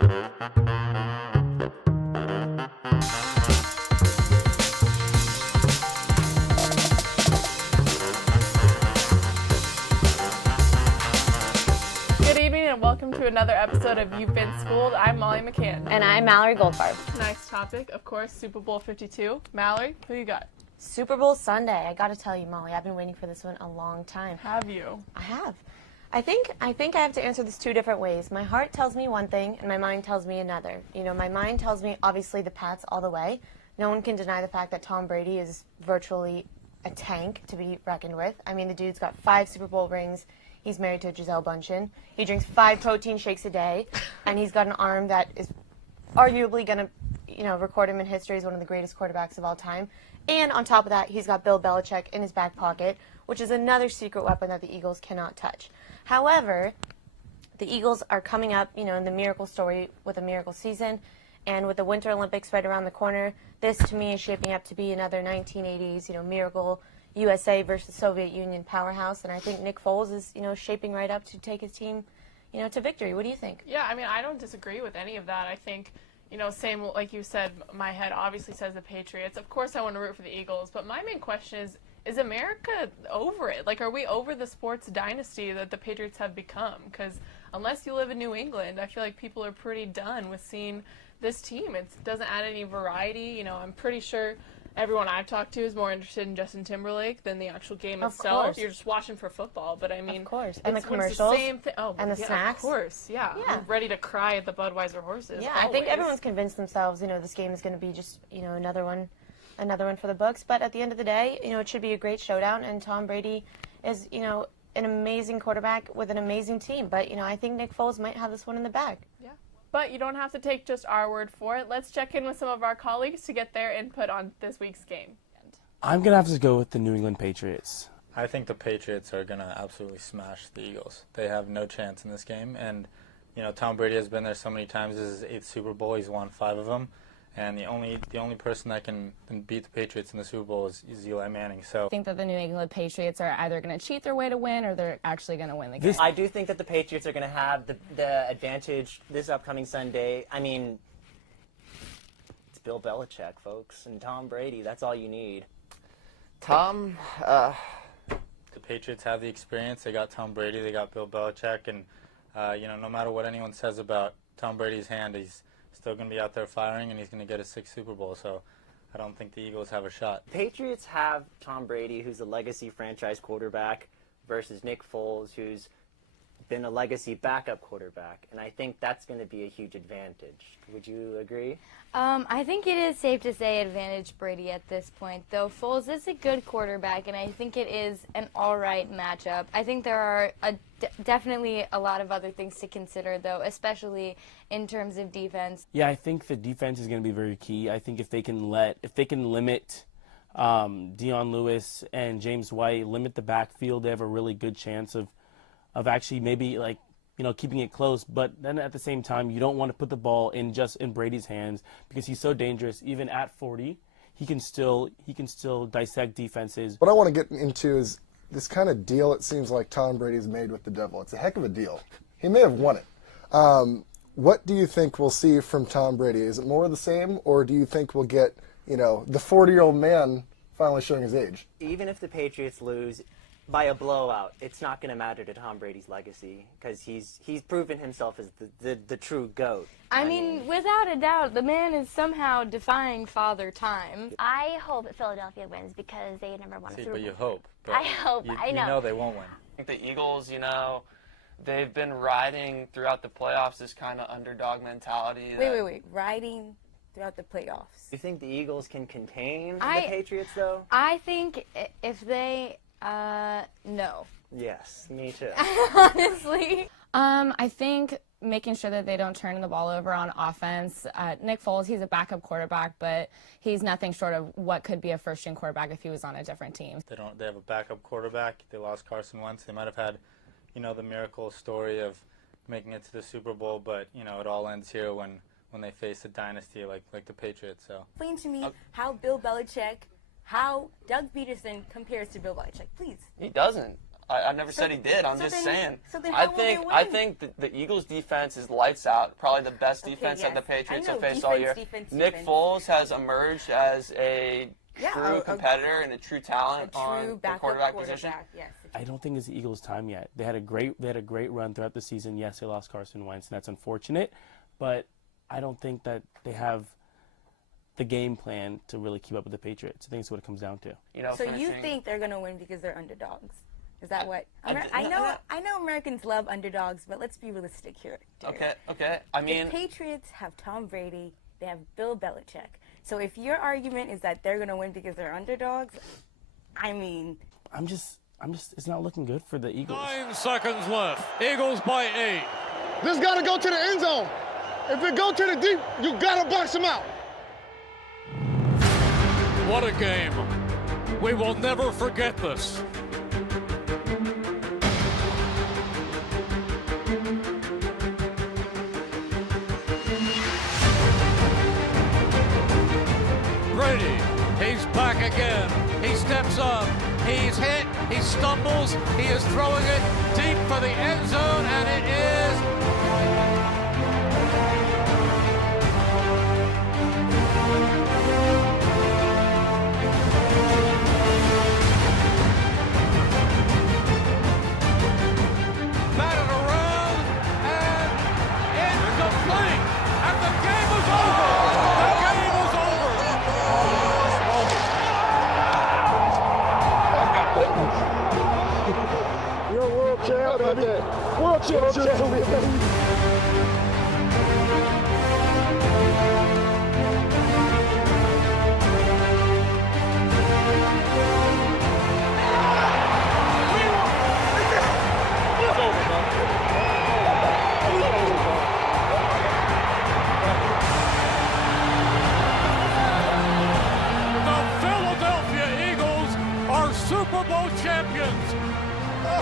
Good evening and welcome to another episode of You've Been Schooled. I'm Molleigh McCann. And I'm Mallory Goldfarb. Nice topic, of course, Super Bowl 52. Mallory, who you got? Super Bowl Sunday. I gotta tell you, Molly, I've been waiting for this one a long time. Have you? I have. I think I have to answer this two different ways. My heart tells me one thing and my mind tells me another. You know, my mind tells me obviously the Pats all the way. No one can deny the fact that Tom Brady is virtually a tank to be reckoned with. I mean, the dude's got 5 Super Bowl rings. He's married to Gisele Bündchen. He drinks 5 protein shakes a day, and he's got an arm that is arguably going to, record him in history as one of the greatest quarterbacks of all time. And on top of that, he's got Bill Belichick in his back pocket, which is another secret weapon that the Eagles cannot touch. However, the Eagles are coming up, in the miracle story with a miracle season, and with the Winter Olympics right around the corner, this to me is shaping up to be another 1980s, miracle USA versus Soviet Union powerhouse, and I think Nick Foles is, shaping right up to take his team, to victory. What do you think? Yeah, I mean, I don't disagree with any of that. I think, same like you said, my head obviously says the Patriots. Of course I want to root for the Eagles, but my main question is America over it? Like, are we over the sports dynasty that the Patriots have become? Because unless you live in New England, I feel like people are pretty done with seeing this team. It doesn't add any variety. I'm pretty sure everyone I've talked to is more interested in Justin Timberlake than the actual game itself. Course. You're just watching for football, but I mean, Of course. And the it's commercials. the same thing. Oh, and the yeah, snacks. Of course, yeah. Yeah. I'm ready to cry at the Budweiser horses. Yeah, I think everyone's convinced themselves, this game is going to be just, another one for the books. But at the end of the day, it should be a great showdown. And Tom Brady is, an amazing quarterback with an amazing team. But, I think Nick Foles might have this one in the bag. Yeah. But you don't have to take just our word for it. Let's check in with some of our colleagues to get their input on this week's game. I'm going to have to go with the New England Patriots. I think the Patriots are going to absolutely smash the Eagles. They have no chance in this game. And, Tom Brady has been there so many times. This is his 8th Super Bowl. He's won 5 of them. And the only person that can beat the Patriots in the Super Bowl is Eli Manning. So I think that the New England Patriots are either going to cheat their way to win or they're actually going to win the game. I do think that the Patriots are going to have the advantage this upcoming Sunday. I mean, it's Bill Belichick, folks, and Tom Brady. That's all you need. the Patriots have the experience. They got Tom Brady. They got Bill Belichick. And, no matter what anyone says about Tom Brady's hand, he's still going to be out there firing, and he's going to get a 6th Super Bowl. So I don't think the Eagles have a shot. Patriots have Tom Brady, who's a legacy franchise quarterback, versus Nick Foles, who's been a legacy backup quarterback, and I think that's going to be a huge advantage. Would you agree? I think it is safe to say advantage Brady at this point, though Foles is a good quarterback, and I think it is an all-right matchup. I think there are definitely a lot of other things to consider, though, especially in terms of defense. Yeah, I think the defense is going to be very key. I think if they can limit Dion Lewis and James White, limit the backfield, they have a really good chance of actually maybe keeping it close. But then at the same time, you don't want to put the ball in Brady's hands because he's so dangerous. Even at 40, he can still dissect defenses. What I want to get into is this kind of deal it seems like Tom Brady's made with the devil. It's a heck of a deal. He may have won it. What do you think we'll see from Tom Brady? Is it more of the same, or do you think we'll get, the 40-year-old man finally showing his age? Even if the Patriots lose by a blowout, it's not going to matter to Tom Brady's legacy because he's proven himself as the true GOAT. I mean, without a doubt, the man is somehow defying Father Time. I hope Philadelphia wins because they never won a Super Bowl. But you hope. But I hope. I know. You know they won't win. I think the Eagles, they've been riding throughout the playoffs this kind of underdog mentality. Wait. Riding throughout the playoffs. Do you think the Eagles can contain the Patriots, though? I think if they, no. Yes, me too. Honestly. I think making sure that they don't turn the ball over on offense. Nick Foles, he's a backup quarterback, but he's nothing short of what could be a first-string quarterback if he was on a different team. They have a backup quarterback. They lost Carson Wentz. They might have had, the miracle story of making it to the Super Bowl, but, it all ends here when they face a dynasty like the Patriots. So Explain to me how Doug Peterson compares to Bill Belichick, please. He doesn't. I never said he did. I'm just saying. So then how will they I win? think the Eagles' defense is lights out. Probably the best defense that the Patriots have faced all year. Nick Foles has emerged as a true competitor and a true talent on the quarterback position. Yes. I don't think it's the Eagles' time yet. They had a great run throughout the season. Yes, they lost Carson Wentz, and that's unfortunate. But I don't think that they have the game plan to really keep up with the Patriots. I think it's what it comes down to. So you think they're going to win because they're underdogs? Is that what? I know Americans love underdogs, but let's be realistic here. Okay. I mean, the Patriots have Tom Brady. They have Bill Belichick. So if your argument is that they're going to win because they're underdogs, I mean, I'm just. It's not looking good for the Eagles. 9 seconds left. Eagles by 8. This got to go to the end zone. If it go to the deep, you got to box him out. What a game. We will never forget this. Brady, he's back again. He steps up. He's hit. He stumbles. He is throwing it deep for the end zone, and it is. Batted around and incomplete. And the game is over. The game is over. You're a world champ, baby. World champ. Super Bowl champions.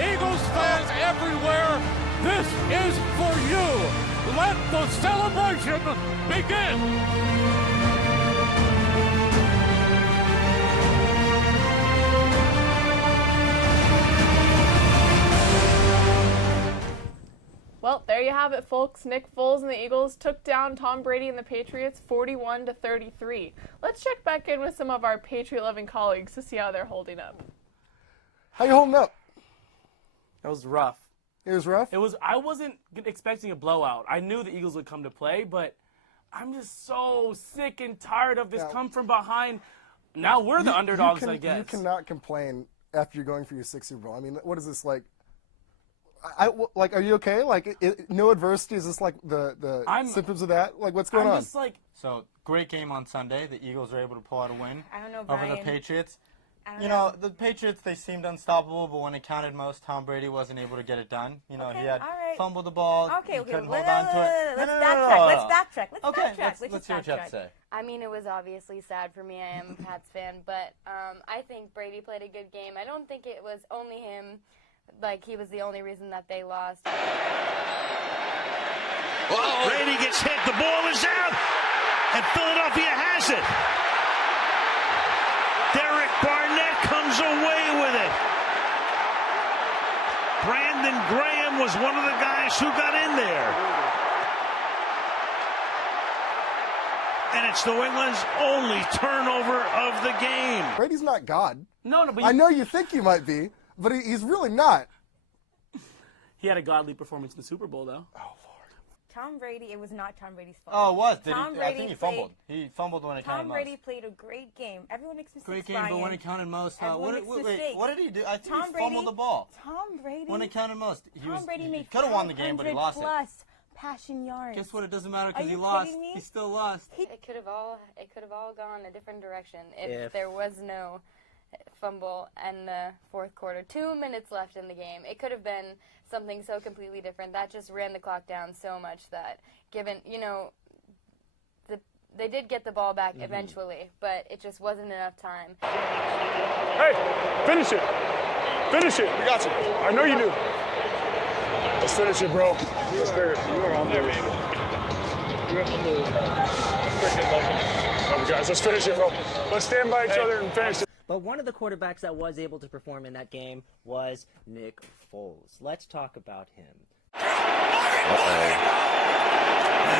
Eagles fans everywhere, this is for you. Let the celebration begin. Well, there you have it, folks. Nick Foles and the Eagles took down Tom Brady and the Patriots 41-33. Let's check back in with some of our Patriot-loving colleagues to see how they're holding up. How you holding up? That was rough. It was rough? I wasn't expecting a blowout. I knew the Eagles would come to play, but I'm just so sick and tired of this come from behind. Now we're the underdogs, I guess. You cannot complain after you're going for your 6th Super Bowl. I mean, what is this, like, are you okay? Like, no adversity? Is this like the symptoms of that? Like, what's going on? Just like, so, great game on Sunday. The Eagles were able to pull out a win over Brian. the Patriots. You know, the Patriots, they seemed unstoppable, but when it counted most, Tom Brady wasn't able to get it done. You know, he had fumbled the ball. He couldn't hold on to it. Let's backtrack. Let's hear what you have to say. I mean, it was obviously sad for me. I am a Pats fan, but I think Brady played a good game. I don't think it was only him. Like, he was the only reason that they lost. Brady gets hit. The ball is out. And Philadelphia has it. Derek Barnett comes away with it. Brandon Graham was one of the guys who got in there. And it's New England's only turnover of the game. Brady's not God. No, but I know you think he might be, but he's really not. He had a godly performance in the Super Bowl, though. Oh, Lord. Tom Brady, it was not Tom Brady's fault. Oh, it was. I think he fumbled. He fumbled when it counted most. Tom Brady played a great game. Everyone makes mistakes, Great game, but when it counted most, what did he do? I think he fumbled the ball. Tom Brady. When it counted most, he could have won the game, but he lost plus passing yards. Guess what? It doesn't matter because he lost. He still lost. It could have all gone a different direction if there was no fumble in the fourth quarter. 2 minutes left in the game. It could have been something so completely different. That just ran the clock down so much that, given, they did get the ball back eventually, but it just wasn't enough time. Hey, finish it. Finish it. We got you. I know you do. Let's finish it, bro. Let's finish it. You are on there, baby. You're on the freaking level. Guys, let's finish it, bro. Let's stand by each other and finish it. But one of the quarterbacks that was able to perform in that game was Nick Foles. Let's talk about him. And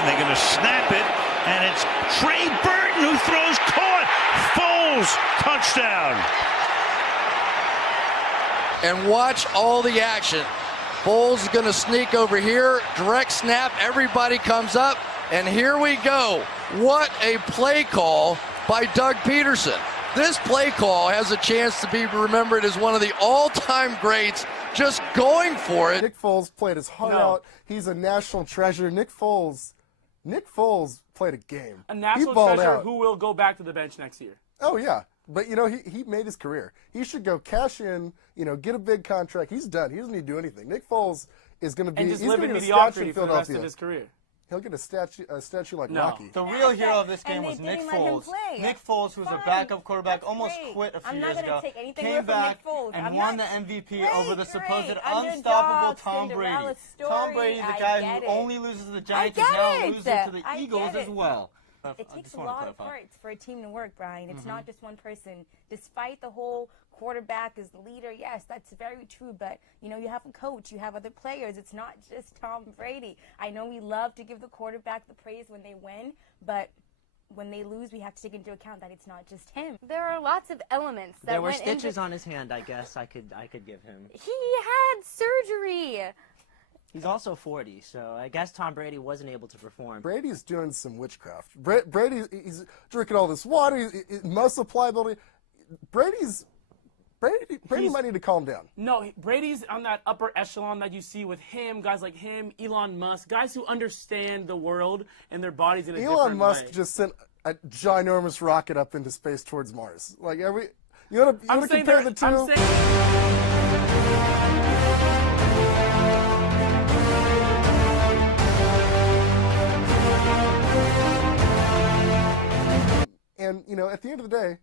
they're going to snap it, and it's Trey Burton who throws caught. Foles, touchdown. And watch all the action. Foles is going to sneak over here, direct snap, everybody comes up, and here we go. What a play call by Doug Peterson. This play call has a chance to be remembered as one of the all-time greats, just going for it. Nick Foles played his heart out. He's a national treasure. Nick Foles played a game. A national treasure who will go back to the bench next year. Oh, yeah. But, he made his career. He should go cash in, get a big contract. He's done. He doesn't need to do anything. Nick Foles is going to be he's live in mediocrity for the rest of his career. He'll get a statue like Rocky. The real hero of this game was Nick Foles. Nick Foles, who was a backup quarterback, almost quit a few years ago, came back and won the MVP over the supposed unstoppable Tom Brady. Tom Brady, the guy who only loses to the Giants, is now losing to the Eagles as well. It takes a lot of parts for a team to work, Brian. It's not just one person. Despite the whole quarterback is the leader, yes, that's very true. But, you have a coach. You have other players. It's not just Tom Brady. I know we love to give the quarterback the praise when they win, but when they lose, we have to take into account that it's not just him. There are lots of elements that there were stitches on his hand, I guess I could give him. He had surgery. He's also 40, so I guess Tom Brady wasn't able to perform. Brady's doing some witchcraft. Brady, he's drinking all this water, muscle pliability. Brady might need to calm down. No, Brady's on that upper echelon that you see with him, guys like him, Elon Musk, guys who understand the world and their bodies in a different way. Elon Musk just sent a ginormous rocket up into space towards Mars. Like you want to compare the two? And at the end of the day,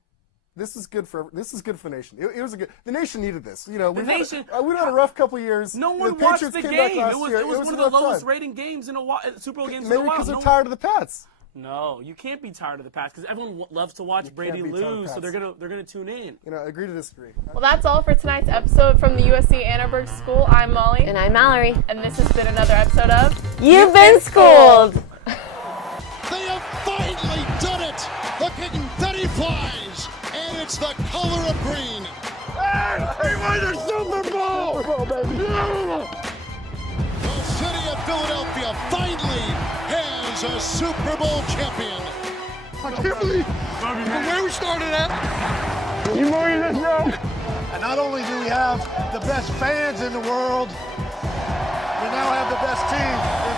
this is good for the nation. It was the nation needed this. We had a rough couple of years. No one watched the game. It was one of the lowest rating games in Super Bowl games in a while. Maybe because they're tired of the Pats. No, you can't be tired of the Pats because everyone loves to watch Brady lose, so they're gonna tune in. Agree to disagree. Well, that's all for tonight's episode from the USC Annenberg School. I'm Molly. And I'm Mallory. And this has been another episode of You've Been Schooled. They have finally done it. The confetti flies, and it's the color of green. Hey, win the Super Bowl! Super Bowl, baby! The city of Philadelphia finally has a Super Bowl champion. I can't believe where we started at. You believe this, bro? And not only do we have the best fans in the world, we now have the best team in